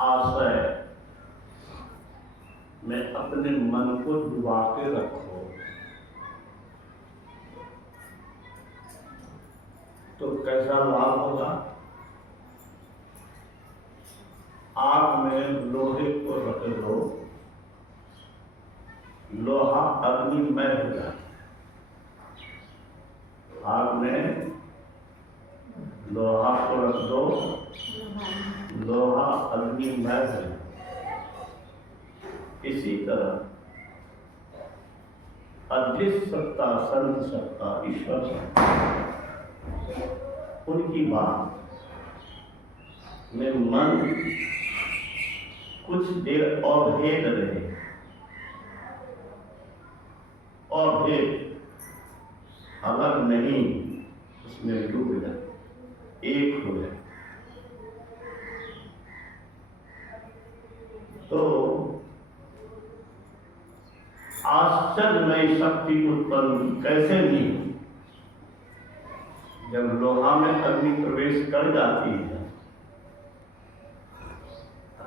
आशय में अपने मन को डुबा के रखो तो कैसा लाभ होगा? आग में लोहे को रख दो, लोहा अग्निमय हो जाए। आग में लोहा को रख दो, लोहा अग्निमय हो जाए। इसी तरह अदृश्य सत्ता, संत सत्ता, ईश्वर सत्ता, उनकी बात में मन कुछ देर और भेद रहे, और भेद अलग नहीं, उसमें डूब जाए, एक हो जाए। तो आश्चर्यमय शक्ति उत्पन्न कैसे नहीं? जब लोहा में अग्नि प्रवेश कर जाती है,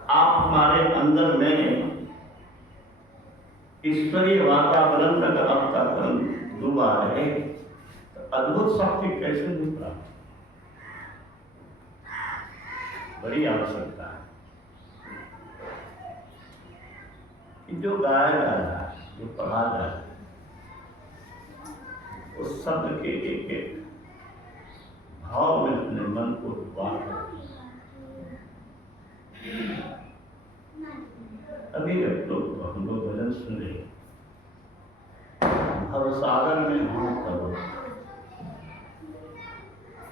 आप हमारे अंदर में ईश्वरीय वातावरण तक आपका डूबा रहे, तो अद्भुत शक्ति कैसे नहीं प्राप्त? बड़ी आवश्यकता है कि जो गाया जा रहा है, जो पढ़ा जा रहा है, उस शब्द के एक एक भाव में अपने मन को डुबा कर। अभी हम लोग भजन सुन रहे, भवसागर में हाँ करो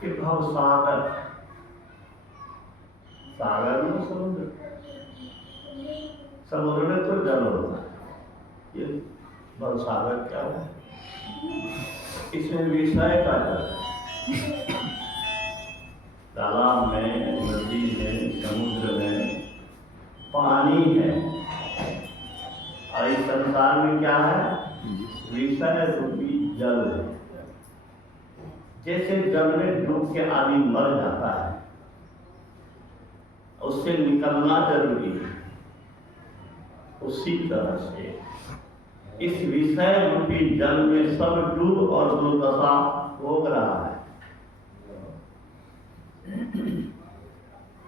कि भवसागर, सागर में समुद्र, समुद्र में तो जल होता है, ये भवसागर क्या है? इसमें विषय का जल है। तालाब में, नदी में, समुद्र में पानी है, और इस संसार में क्या है? विषय रूपी जल है। जैसे जल में डूब के आदमी मर जाता है, उससे निकलना जरूरी है, उसी तरह से इस विषय रूपी जल में सब डूब और दुर्दशा भोग रहा है।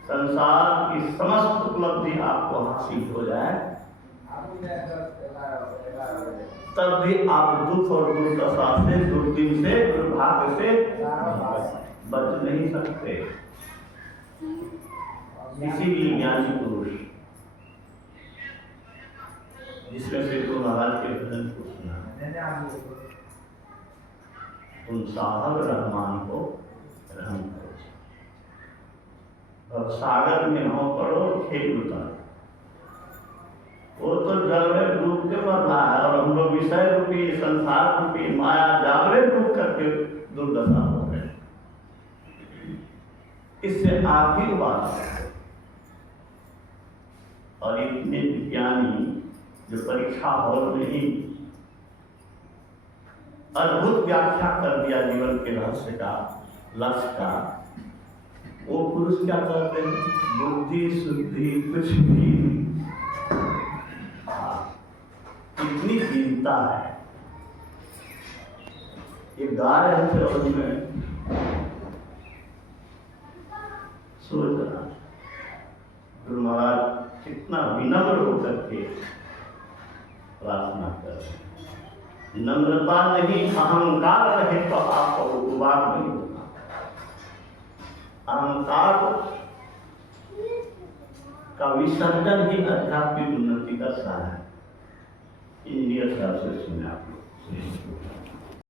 संसार की समस्त उपलब्धि आपको हासिल हो जाए, तब भी आप दुख और दुर्दशा से, दुर्दिन से, दुर्भाग्य से बच नहीं सकते। इसीलिए ज्ञानी पुरुष, जिसमें से तो महाराज के भजन को सुना, उन साहब रहमान को रहम करो, अब सागर में हो पड़ो, खेल उतारो। वो तो जल में डूब के मर रहा है, और हम लोग विषय रूपी, संसार रूपी माया जाल में डूब करके दुर्दशा हो गए। इससे आप ही बात है। और इतने विज्ञानी जो परीक्षा हॉल में ही अद्भुत व्याख्या कर दिया जीवन के रहस्य का, लक्ष्य का, वो पुरुष क्या कहते हैं? बुद्धि शुद्धि कुछ भी, इतनी दीनता है। ये गा रहे थे और में सोच रहा, गुरु महाराज कितना विनम्र होकर के प्रार्थना कर रहे हैं। नम्रता नहीं, अहंकार रहे तो आपको उबार नहीं होगा। अहंकार का विसर्जन ही आध्यात्मिक उन्नति का सार है। इंडिया से सुने आप लोग।